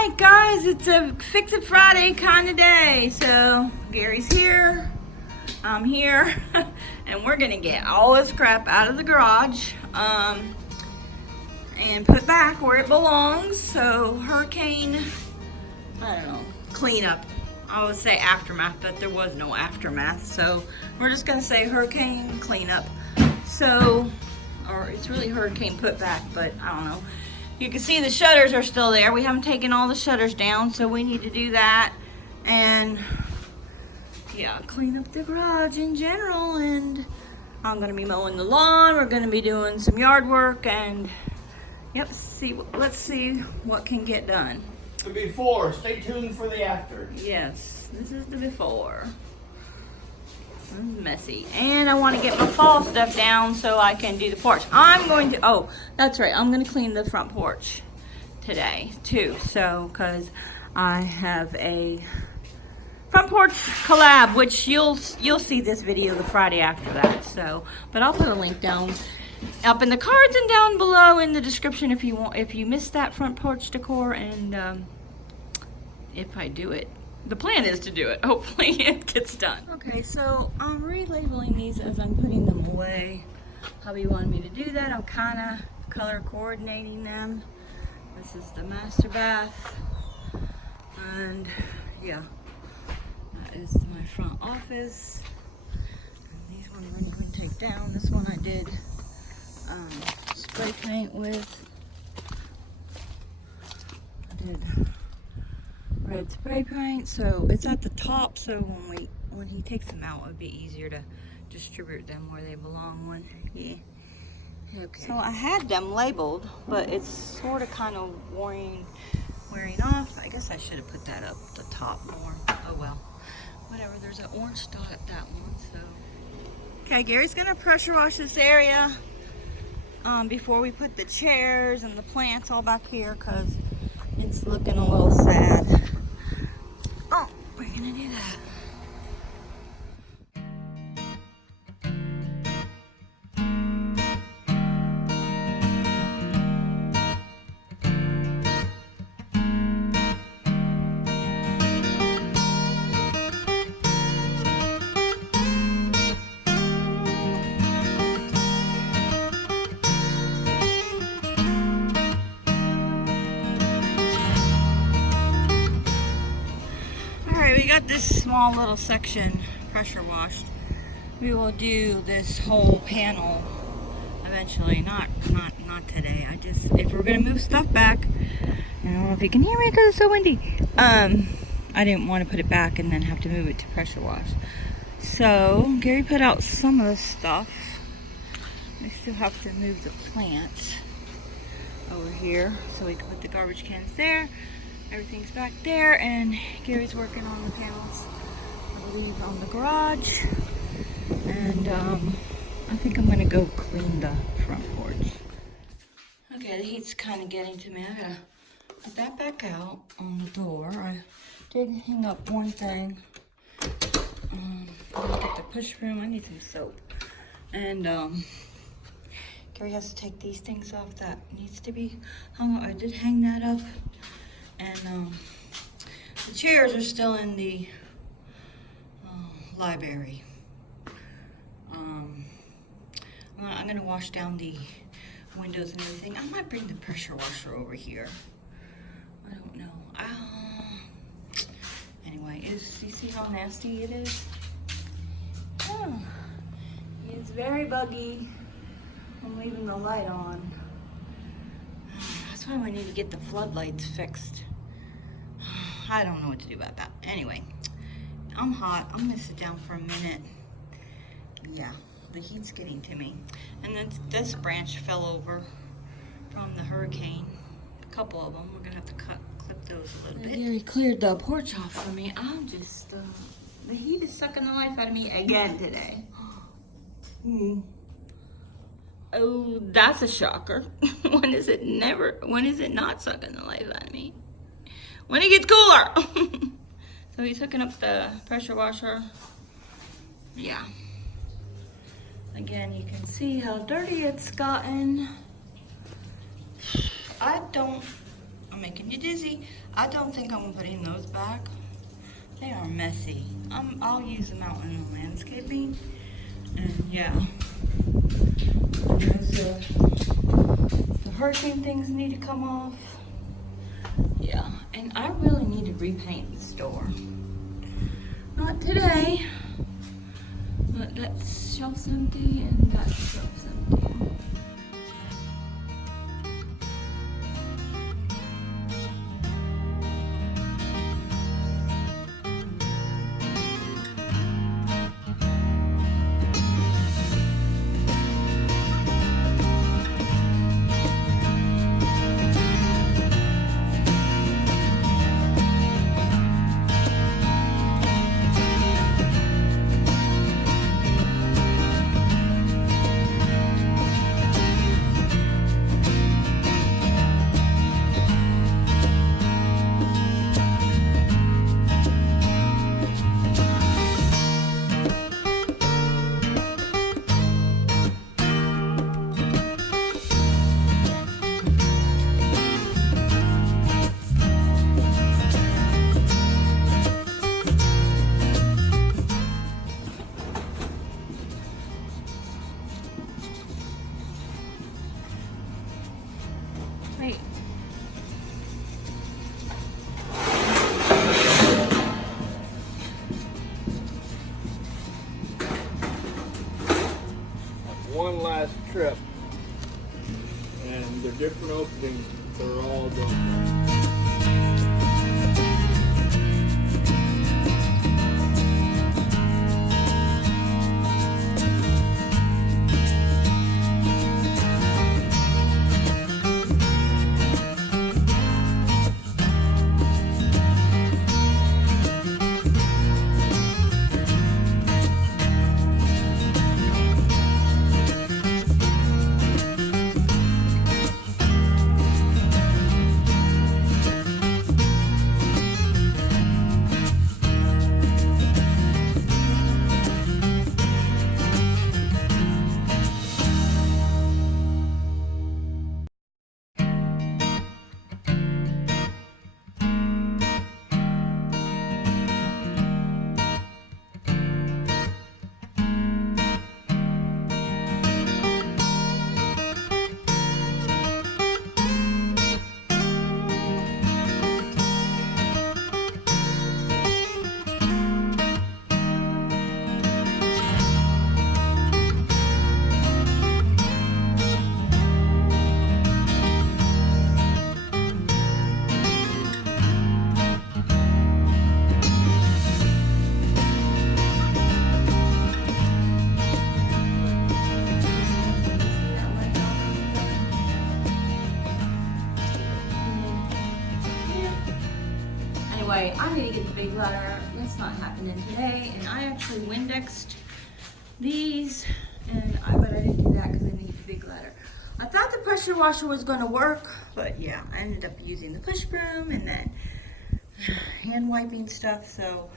Alright guys, it's a Fix It Friday kind of day. So Gary's here, I'm here, and we're gonna get all this crap out of the garage and put back where it belongs. So hurricane, I don't know, cleanup. I would say aftermath, but there was no aftermath. So we're just gonna say hurricane cleanup. So, or it's really hurricane put back, but I don't know. You can see the shutters are still there. We haven't taken all the shutters down, so we need to do that. And yeah, clean up the garage in general. And I'm gonna be mowing the lawn. We're gonna be doing some yard work and yep, let's see what can get done. The before, stay tuned for the after. Yes, this is the before. Messy. And I want to get my fall stuff down so I can do the porch. I'm going to, oh, that's right, I'm going to clean the front porch today too. So, because I have a front porch collab, which you'll see this video the Friday after that. So, but I'll put a link down up in the cards and down below in the description if you missed that front porch decor, and if I do it. The plan is to do it. Hopefully it gets done. Okay, so I'm relabeling these as I'm putting them away. Hubby wanted me to do that. I'm kind of color coordinating them. This is the master bath. And yeah, that is my front office. And these ones we're going to take down. This one I did spray paint with. I did red spray paint, so it's at the top, so when he takes them out, it'd be easier to distribute them where they belong. Okay. So I had them labeled, but it's sort of kind of wearing off. I guess I should have put that up the top more. Oh well, whatever. There's an orange dot at that one. So okay, Gary's gonna pressure wash this area before we put the chairs and the plants all back here, because it's looking a little sad. Oh, we're gonna do that. We got this small little section pressure washed. We will do this whole panel eventually. Not today. If we're gonna move stuff back, I don't know if you can hear me because it's so windy. I didn't want to put it back and then have to move it to pressure wash. So Gary put out some of the stuff. We still have to move the plants over here so we can put the garbage cans there. Everything's back there, and Gary's working on the panels, I believe, on the garage. And I think I'm gonna go clean the front porch. Okay, the heat's kind of getting to me. I gotta put that back out on the door. I did hang up one thing. I'm gonna get the push broom. I need some soap. And Gary has to take these things off that needs to be hung up. I did hang that up. And the chairs are still in the library. I'm gonna wash down the windows and everything. I might bring the pressure washer over here. I don't know. Anyway, you see how nasty it is? Oh, it's very buggy. I'm leaving the light on. That's why we need to get the floodlights fixed. I don't know what to do about that. Anyway, I'm hot. I'm gonna sit down for a minute. Yeah, the heat's getting to me. And then this branch fell over from the hurricane. A couple of them. We're gonna have to clip those a little bit. Gary cleared the porch off for me. I'm just, the heat is sucking the life out of me again today. Oh, that's a shocker. When is it not sucking the life out of me? When it gets cooler. So he's hooking up the pressure washer. Yeah. Again, you can see how dirty it's gotten. I'll make making you dizzy. I don't think I'm putting those back. They are messy. I'll use them out in the landscaping. And yeah. So the hurricane things need to come off. Yeah, and I really need to repaint the store. Not today. But that shelf's empty and that shelf's empty. Wait. One last trip, and the different openings, they're all done. Anyway, I need to get the big ladder. That's not happening today. And I actually Windexed these, but I didn't do that because I need the big ladder. I thought the pressure washer was going to work, but yeah, I ended up using the push broom and then hand wiping stuff. So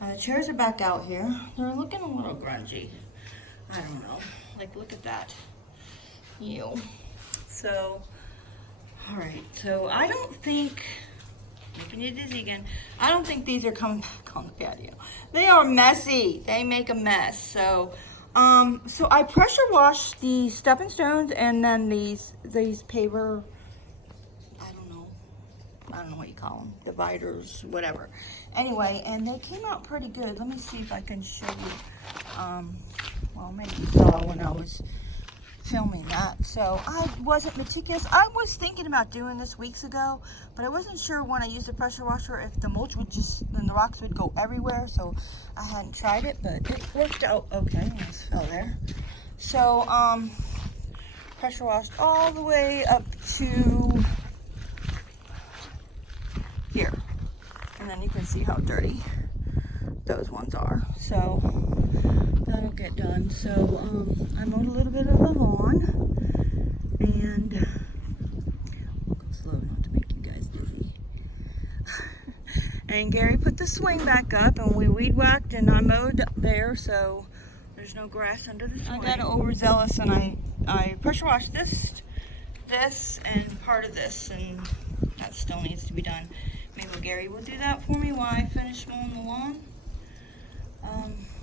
the chairs are back out here. They're looking a little grungy. I don't know. Like, look at that. Ew. So, all right. So I don't think, making you dizzy again, I don't think these are coming back on the patio. They are messy. They make a mess. So, so I pressure washed the stepping stones and then these paver, I don't know what you call them, dividers, whatever. Anyway, and they came out pretty good. Let me see if I can show you. Well, maybe you saw when I was filming that. So I wasn't meticulous. I was thinking about doing this weeks ago, but I wasn't sure when I used the pressure washer if the mulch would then the rocks would go everywhere. So I hadn't tried it, but it worked out okay. I just fell there. So pressure washed all the way up to here, and then you can see how dirty those ones are. So that'll get done. So I mowed a little bit of the lawn, and I'll go slow not to make you guys dizzy. And Gary put the swing back up, and we weed whacked, and I mowed there, so there's no grass under the swing. I got overzealous, and I pressure washed this, and part of this, and that's still still needs to be done. Maybe Gary will do that for me while I finish mowing the lawn.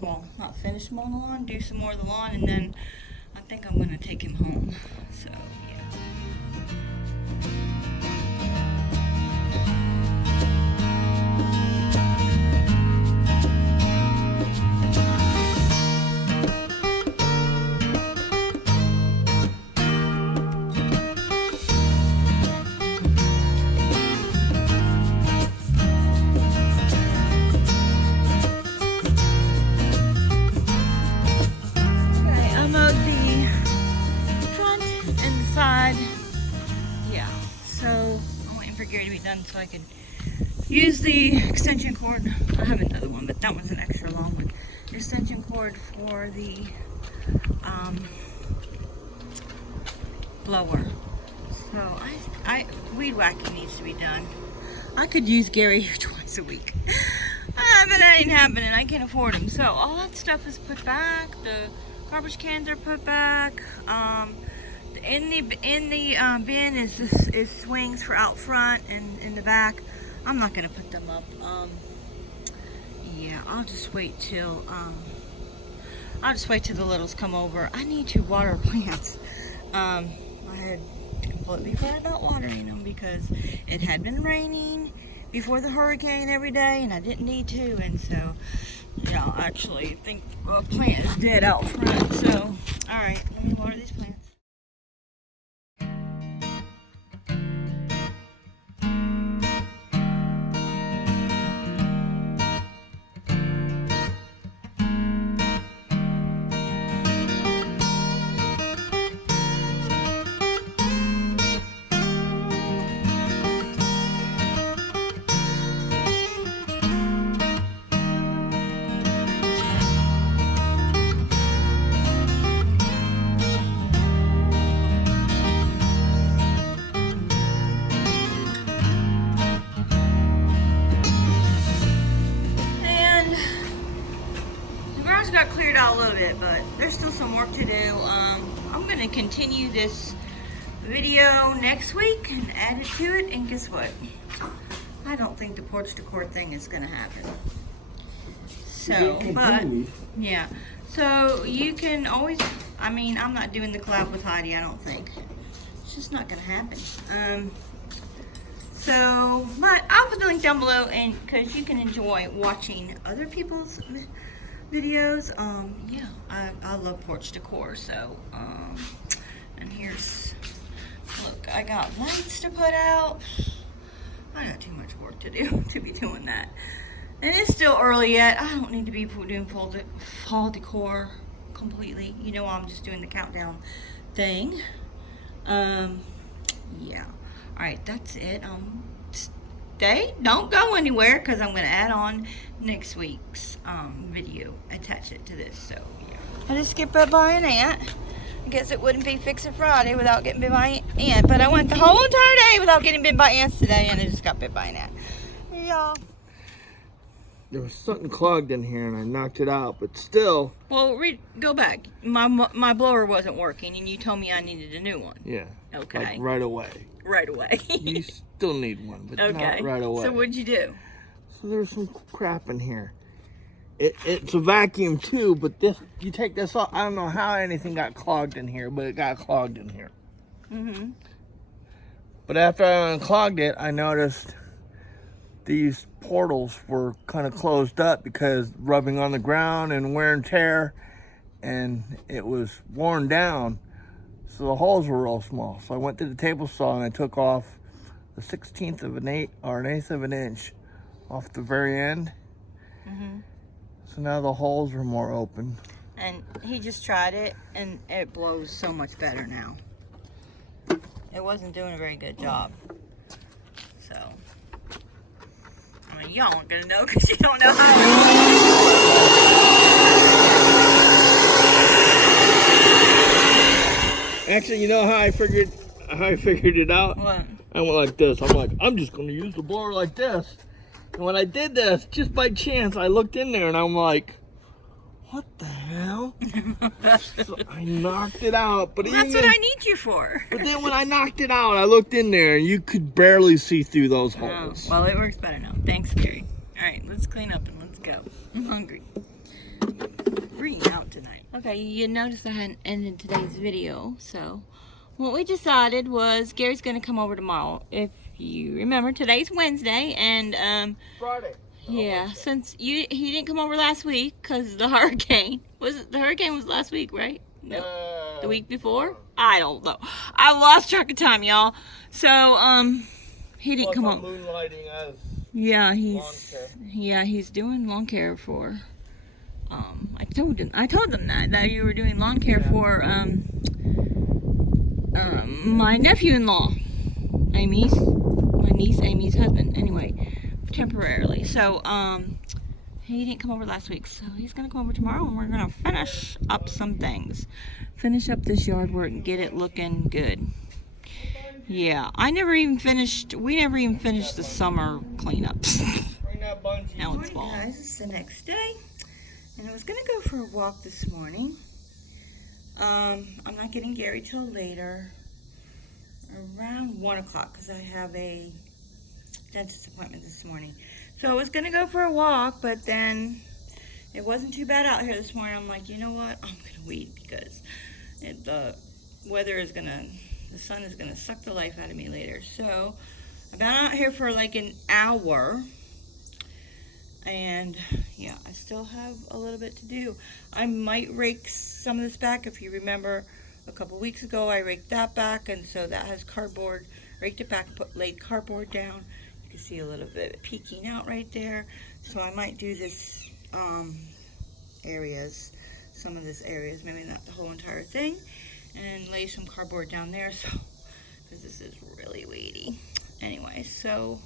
Well, not finish mowing the lawn, do some more of the lawn, and then I think I'm going to take him home. So, yeah. Gary to be done so I could use the extension cord. I have another one, but that one's an extra long one. Extension cord for the blower. So weed whacking needs to be done. I could use Gary here twice a week. But that ain't happening. I can't afford him. So all that stuff is put back. The garbage cans are put back. In the bin is swings for out front and in the back. I'm not gonna put them up. Yeah, I'll just wait till the littles come over. I need to water plants. I had completely forgot about watering them because it had been raining before the hurricane every day, and I didn't need to, and so yeah, I actually think a plant is dead out front. So, all right, let me water these plants. Got cleared out a little bit, but there's still some work to do. I'm going to continue this video next week and add it to it, and guess what? I don't think the porch decor thing is going to happen. So, but yeah, so you can always, I mean, I'm not doing the collab with Heidi, I don't think. It's just not going to happen. So, but I'll put the link down below, and because you can enjoy watching other people's videos. Yeah, I love porch decor. So, and here's, look, I got lights to put out. I got too much work to do to be doing that. And it's still early yet. I don't need to be doing fall decor completely. You know, I'm just doing the countdown thing. Yeah. All right, that's it. Don't go anywhere, because I'm going to add on next week's video, attach it to this. So yeah, I just skipped bit by an ant. I guess it wouldn't be Fix It Friday without getting bit by an ant, but I went the whole entire day without getting bit by ants today, and I just got bit by an ant. Yeah. There was something clogged in here and I knocked it out, but still. Well, go back. My blower wasn't working, and you told me I needed a new one. Yeah. Okay. Like right away. Right away. You still need one, but okay. Not right away. So what'd you do? So there's some crap in here. It's a vacuum too, but this, you take this off. I don't know how anything got clogged in here, but it got clogged in here. Mm-hmm. But after I unclogged it, I noticed these portals were kind of closed up because rubbing on the ground and wear and tear, and it was worn down. So the holes were real small. So I went to the table saw and I took off the 1/16 of an eighth or an eighth of an inch off the very end. Mm-hmm. So now the holes are more open. And he just tried it, and it blows so much better now. It wasn't doing a very good job. So, I mean, y'all aren't gonna know because you don't know how. Actually, you know how I figured it out? What? I went like this. I'm like, I'm just gonna use the blower like this. And when I did this, just by chance, I looked in there and I'm like, What the hell? So I knocked it out, but That's what I need you for. But then when I knocked it out, I looked in there and you could barely see through those holes. Oh, well, it works better now. Thanks, Gary. All right, let's clean up and let's go. I'm hungry. Freaking out tonight. Okay, you noticed I hadn't ended today's video, so what we decided was Gary's going to come over tomorrow. If you remember, today's Wednesday, and Friday. yeah, since he didn't come over last week because the hurricane. The hurricane was last week, right? No. The week before? I don't know. I lost track of time, y'all. So, he didn't come over. Moonlighting as Yeah, lawn care. he's doing lawn care for I told them that you were doing lawn care for my nephew-in-law, my niece Amy's husband, anyway, temporarily. So he didn't come over last week, so he's gonna come over tomorrow, and we're gonna finish up some things, finish up this yard work and get it looking good. Yeah, we never even finished the summer cleanups. Now it's fall. Guys, it's the next day, and I was gonna go for a walk this morning. I'm not getting Gary till later, around 1 o'clock, because I have a dentist appointment this morning. So I was gonna go for a walk, but then it wasn't too bad out here this morning. I'm like, you know what? I'm gonna wait because the weather is the sun is gonna suck the life out of me later. So I've been out here for like an hour, and yeah, I still have a little bit to do. I might rake some of this back. If you remember, a couple weeks ago I raked that back, and so that has cardboard. Raked it back, laid cardboard down. You can see a little bit peeking out right there. So I might do this some of this areas, maybe not the whole entire thing, and lay some cardboard down there. So because this is really weighty. Anyway, so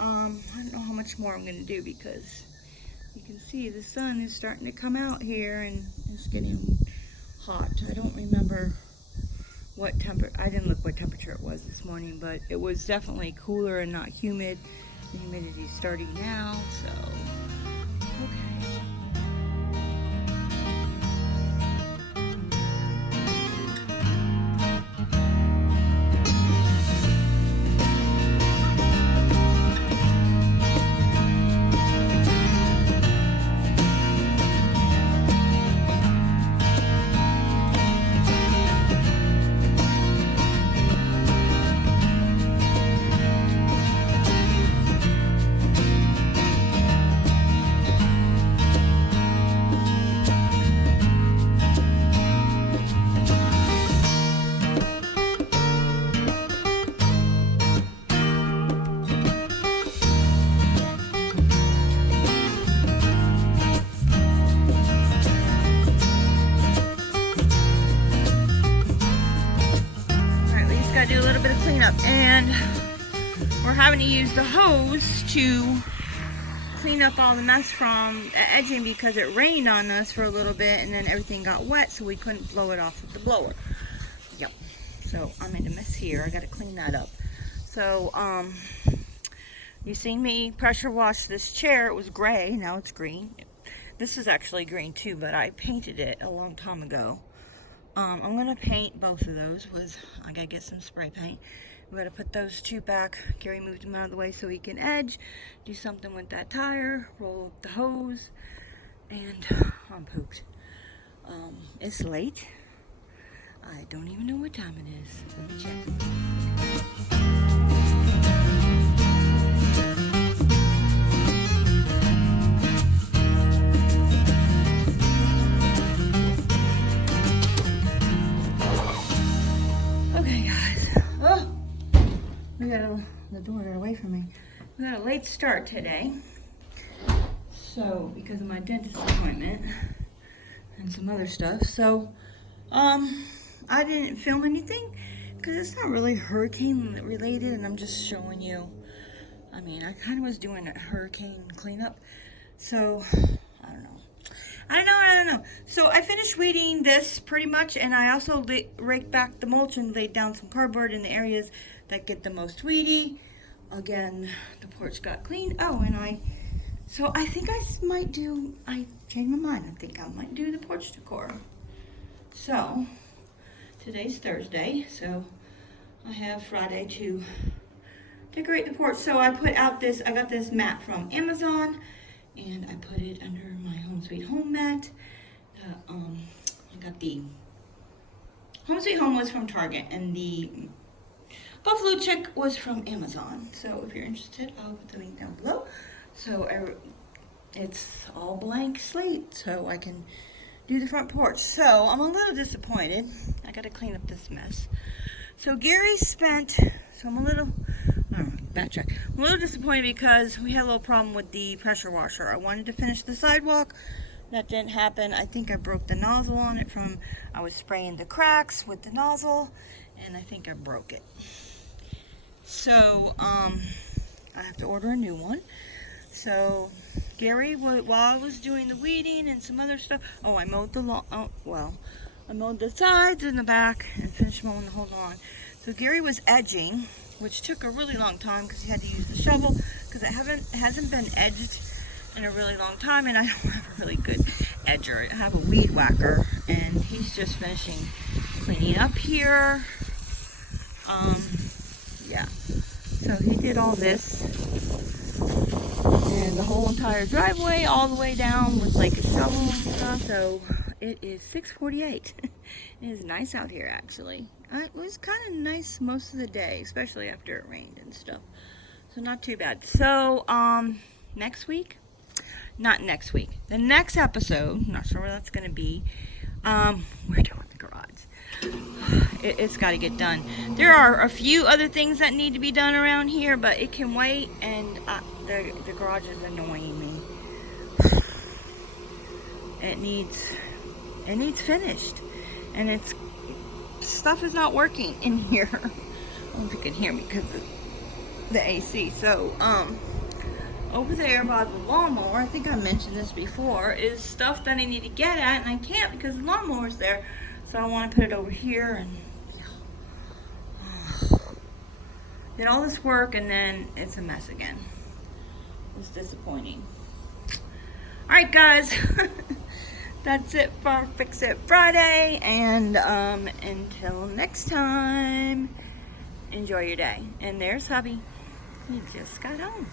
I don't know how much more I'm going to do, because you can see the sun is starting to come out here and it's getting hot. I don't remember what I didn't look what temperature it was this morning, but it was definitely cooler and not humid. The humidity's starting now, so okay. Do a little bit of cleanup, and we're having to use the hose to clean up all the mess from the edging, because it rained on us for a little bit and then everything got wet, so we couldn't blow it off with the blower. Yep. So I'm in a mess here. I got to clean that up. So you seen me pressure wash this chair. It was gray, now it's green. This is actually green too, but I painted it a long time ago. I'm going to paint both of those. I got to get some spray paint. We're going to put those two back. Gary moved them out of the way so he can edge, do something with that tire, roll up the hose, and I'm pooped. It's late. I don't even know what time it is. Let me check. The door got away from me. We got a late start today, so because of my dentist appointment and some other stuff. So I didn't film anything because it's not really hurricane related, and I'm just showing you. I mean, I kind of was doing a hurricane cleanup, so I don't know. So I finished weeding this pretty much, and I also raked back the mulch and laid down some cardboard in the areas that get the most weedy. Again, the porch got cleaned. Oh, and I So I think I changed my mind. I think I might do the porch decor. So today's Thursday, so I have Friday to decorate the porch. So I got this mat from Amazon, and I put it under my Home Sweet Home mat. I got the Home Sweet Home was from Target, and the Buffalo Chick was from Amazon. So if you're interested, I'll put the link down below. So it's all blank slate, so I can do the front porch. So I'm a little disappointed. I gotta clean up this mess. So I'm a little disappointed because we had a little problem with the pressure washer. I wanted to finish the sidewalk. That didn't happen. I think I broke the nozzle on it I was spraying the cracks with the nozzle, and I think I broke it. So, I have to order a new one. So, Gary, while I was doing the weeding and some other stuff, I mowed the lawn. I mowed the sides and the back and finished mowing the whole lawn. So Gary was edging, which took a really long time because he had to use the shovel because it hasn't been edged in a really long time, and I don't have a really good edger. I have a weed whacker, and he's just finishing cleaning up here. Yeah. So he did all this, and the whole entire driveway all the way down with like a shovel and stuff. So it is 6:48. It is nice out here, actually. It was kind of nice most of the day, especially after it rained and stuff. So not too bad. So the next episode, not sure where that's going to be, we're doing the garage. It's got to get done. There are a few other things that need to be done around here, but it can wait, and the garage is annoying me. It needs finished, and stuff is not working in here. I don't know if you can hear me because of the AC. So, over there by the lawnmower, I think I mentioned this before, is stuff that I need to get at, and I can't because the lawnmower's there. So I want to put it over here, and did all this work, and then it's a mess again. It's disappointing. Alright guys, that's it for Fix It Friday, and until next time, enjoy your day. And there's hubby. He just got home.